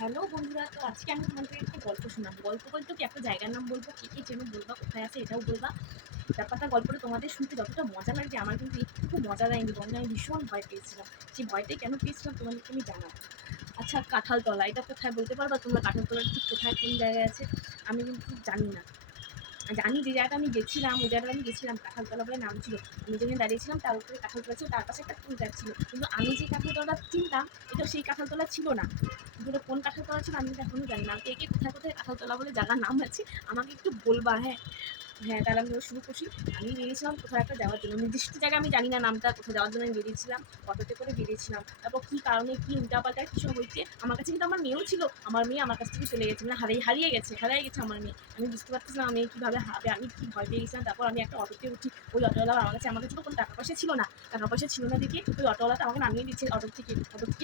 Hello বন্ধুরা, তো আজকে আমি তোমাদের একটা গল্প শোনাবো। গল্প বলতে কি একটা জায়গার নাম বলবো, কে কে চেনো বলবা, কোথায় আছে এটাও বলবা। ব্যাপারটা গল্পটা তোমাদের শুনতে যতটা মজা লাগছে আমার কিন্তু একটু মজা দেয়নি, বরং আমি ভীষণ ভয় পেয়েছিলাম। সেই ভয়টাই কেন পেয়েছিলাম তোমাদেরকে আমি জানাবো। আচ্ছা, কাঁঠালতলা এটা কোথায় বলতে পারবা তোমরা? কাঁঠালতলার ঠিক কোথায়, কোন জায়গায় আছে? আমি কিন্তু জানি না। জানি যে জায়গাটা আমি গেছিলাম, ওই জায়গাটা আমি গেছিলাম, কাঁঠালতলা বলে নাম ছিল। আমি যেখানে দাঁড়িয়েছিলাম তার উপরে কাঁঠালতলা ছিল, তার পাশে একটা ফুল গাছ ছিল। কিন্তু আমি যে কাঁঠালতলাটা চিনতাম এটা সেই কাঁঠালতলা ছিল না। কিন্তু কোন কাঁঠালতলা ছিল আমি কিন্তু এখনো জানি না। কে কে কোথায় কোথায় কাঁঠালতলা বলে জায়গার নাম আছে আমাকে একটু বলবা, হ্যাঁ? হ্যাঁ, তাহলে আমি শুরু করছি। আমি বেরিয়েছিলাম কোথাও একটা যাওয়ার জন্য, নির্দিষ্ট জায়গা আমি জানি না নামটা, কোথায় যাওয়ার জন্য আমি বেরিয়েছিলাম, অটোতে করে বেরিয়েছিলাম। তারপর কী কারণে কী উল্টাপাল্টা কিছু হয়েছে, আমার কাছে কিন্তু আমার মেয়েও ছিল, আমার মেয়ে আমার কাছ থেকে চলে গেছে, মানে হারিয়ে গেছে আমার মেয়ে। আমি বুঝতে পারছিলাম আমার মেয়ে কীভাবে হবে, আমি কি ভয় পেয়ে গেছিলাম। তারপর আমি একটা অটোতে উঠি, ওই অটোওয়ালা আমার কাছে তো কোনো টাকা পয়সা ছিল না। টাকা পয়সা ছিল না দেখে ওই অটোওয়ালাটা আমাকে নামিয়ে দিচ্ছে অটো থেকে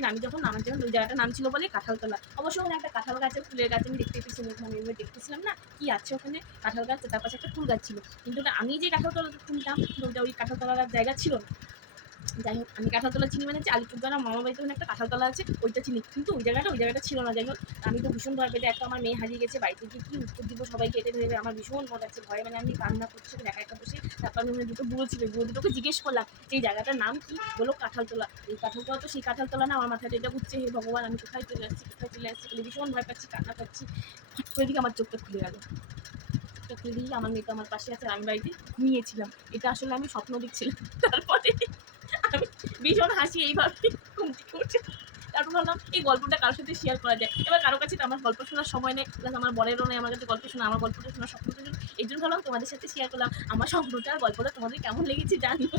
নামি যখন নামার জন্য ওই জায়গাটার নাম ছিল বলে কাঁঠালতলা। অবশ্য ওখানে একটা কাঁঠাল গাছের ফুলের গাছ আমি দেখতে পেয়েছি, ওখানে দেখতেছিলাম না কি আছে ওখানে, কাঁঠাল গাছ, তার পাশে একটা ফুল গাছ ছিল। কিন্তু আমি যে কাঁঠালতলাটা চিনতাম ওইটা ওই কাঁঠালতলার জায়গা ছিল না। যাই হোক, আমি কাঁঠালতলা চিনি মানে আলিপুরদুয়ার মামা বাড়িতে ওখানে একটা কাঁঠালতলা আছে, ওইটা চিনি, কিন্তু ওই জায়গাটা ছিল না। যাই হোক, আমি তো ভীষণ ভয় পেতে, একটা আমার মেয়ে হারিয়ে গেছে, বাড়িতে গিয়ে কী উত্তর দিব সবাইকে, এটা ভেবে আমার ভীষণ ভয় লাগছে। ভয়ে মানে আমি কান্না করছি একা একা বসে। তারপর আমি ওখানে দুটো বুড়ো ছিল, বুড়ো দুটোকে জিজ্ঞেস করলাম যে এই জায়গাটার নাম কি, বলো কাঁঠালতলা। এই কাঁঠালতলা তো সেই কাঁঠালতলা না, আমার মাথাটা এটা ঘুরছে, হে ভগবান আমি কোথায় চলে আসছি, কোথায় চলে আসছি বলে ভীষণ ভয় পাচ্ছি, কান্না পাচ্ছি। হঠাৎ করে দিকে আমার চোখটা খুলে গেল। চোখটা খুলে দিকে আমার মেয়ে তো আমার পাশে আছে, আমি বাড়িতে ঘুমিয়েছিলাম। এটা আসলে আমি স্বপ্ন দেখছিলাম। তারপরে আমি ভীষণ হাসি এইভাবে ঘুম থেকে উঠে। তারপর ভাবলাম এই গল্পটা কারোর সাথে শেয়ার করা যায়। এবার কারো কাছে তো আমার গল্প শোনার সময় নেই, প্লাস আমার বরেরও নেই আমার কাছে গল্প শোনা, আমার গল্পটা শোনার স্বপ্নটা ছিল। এই জন্য ভাবলাম তোমাদের সাথে শেয়ার করলাম আমার স্বপ্নটা আর গল্পটা তোমাদের কেমন লেগেছে জানিও।